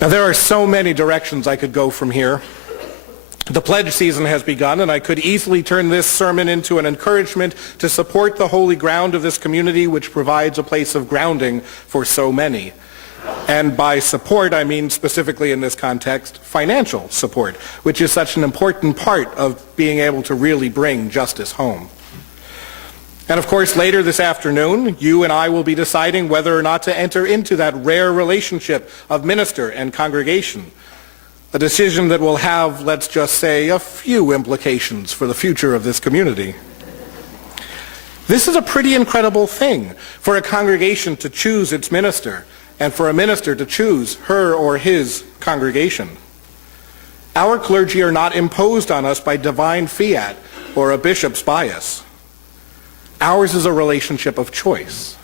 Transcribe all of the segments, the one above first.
Now, there are so many directions I could go from here. The pledge season has begun, and I could easily turn this sermon into an encouragement to support the holy ground of this community, which provides a place of grounding for so many. And by support, I mean specifically in this context, financial support, which is such an important part of being able to really bring justice home. And of course, later this afternoon, you and I will be deciding whether or not to enter into that rare relationship of minister and congregation, a decision that will have, let's just say, a few implications for the future of this community. This is a pretty incredible thing for a congregation to choose its minister and for a minister to choose her or his congregation. Our clergy are not imposed on us by divine fiat or a bishop's bias. Ours is a relationship of choice.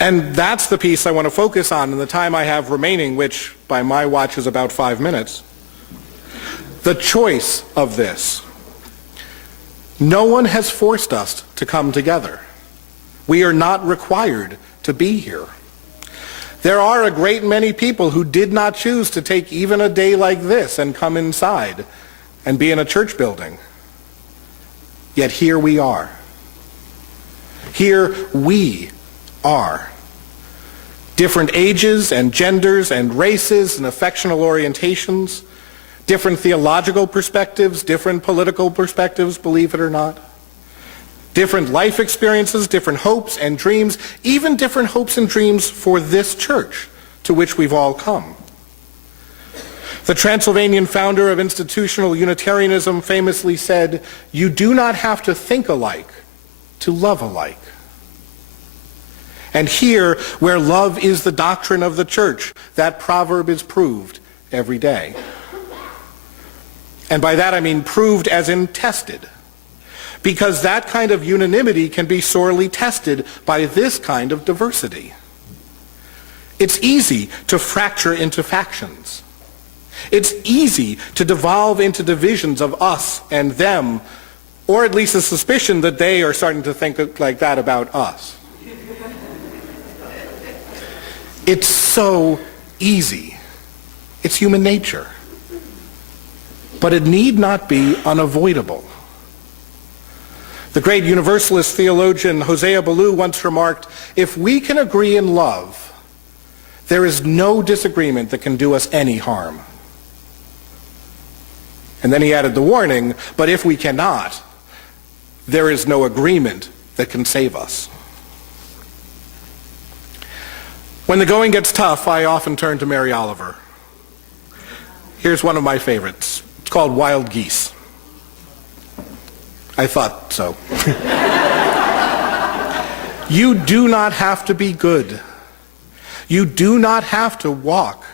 And that's the piece I want to focus on in the time I have remaining, which by my watch is about 5 minutes. The choice of this. No one has forced us to come together. We are not required to be here. There are a great many people who did not choose to take even a day like this and come inside and be in a church building. Yet here we are. Here we are. Different ages and genders and races and affectional orientations, different theological perspectives, different political perspectives, believe it or not, different life experiences, different hopes and dreams, even different hopes and dreams for this church to which we've all come. The Transylvanian founder of institutional Unitarianism famously said, "You do not have to think alike to love alike." And here, where love is the doctrine of the church, that proverb is proved every day. And by that I mean proved as in tested. Because that kind of unanimity can be sorely tested by this kind of diversity. It's easy to fracture into factions. It's easy to devolve into divisions of us and them, or at least a suspicion that they are starting to think like that about us. It's so easy. It's human nature. But it need not be unavoidable. The great Universalist theologian Hosea Ballou once remarked, "If we can agree in love, there is no disagreement that can do us any harm." And then he added the warning, "But if we cannot, there is no agreement that can save us." When the going gets tough, I often turn to Mary Oliver. Here's one of my favorites. It's called Wild Geese. I thought so. You do not have to be good. You do not have to walk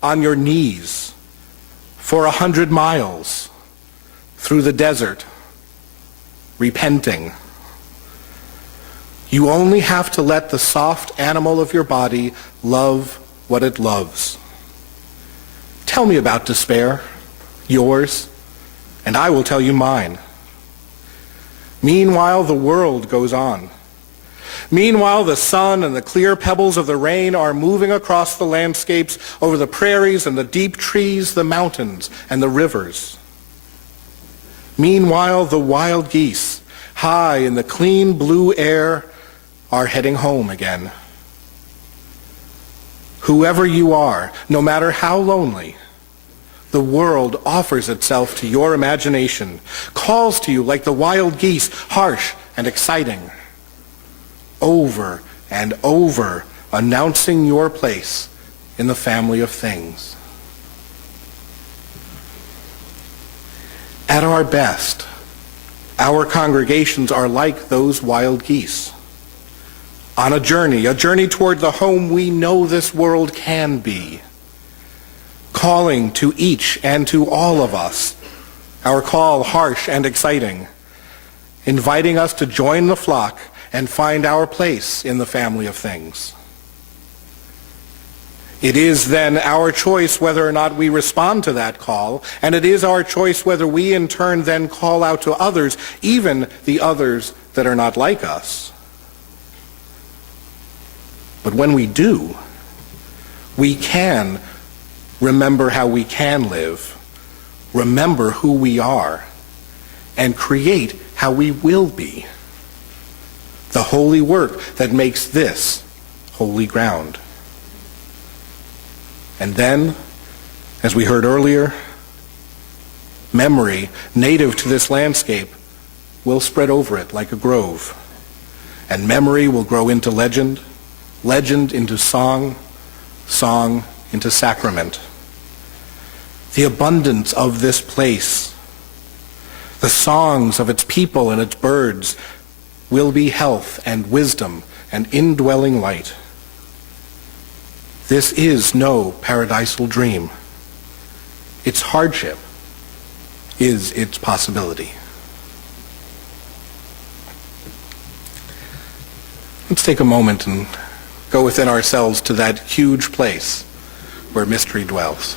on your knees for 100 miles through the desert, repenting. You only have to let the soft animal of your body love what it loves. Tell me about despair, yours, and I will tell you mine. Meanwhile, the world goes on. Meanwhile, the sun and the clear pebbles of the rain are moving across the landscapes, over the prairies and the deep trees, the mountains and the rivers. Meanwhile, the wild geese, high in the clean blue air, are heading home again. Whoever you are, no matter how lonely, the world offers itself to your imagination, calls to you like the wild geese, harsh and exciting, over and over, announcing your place in the family of things. At our best, our congregations are like those wild geese, on a journey toward the home we know this world can be, calling to each and to all of us, our call harsh and exciting, inviting us to join the flock and find our place in the family of things. It is then our choice whether or not we respond to that call, and it is our choice whether we in turn then call out to others, even the others that are not like us. But when we do, We can remember how we can live, remember who we are, and create how we will be. The holy work that makes this holy ground. And then, as we heard earlier, memory native to this landscape will spread over it like a grove. And memory will grow into legend, legend into song, song into sacrament. The abundance of this place, the songs of its people and its birds, will be health and wisdom and indwelling light. This is no paradisal dream. Its hardship is its possibility. Let's take a moment and go within ourselves to that huge place where mystery dwells.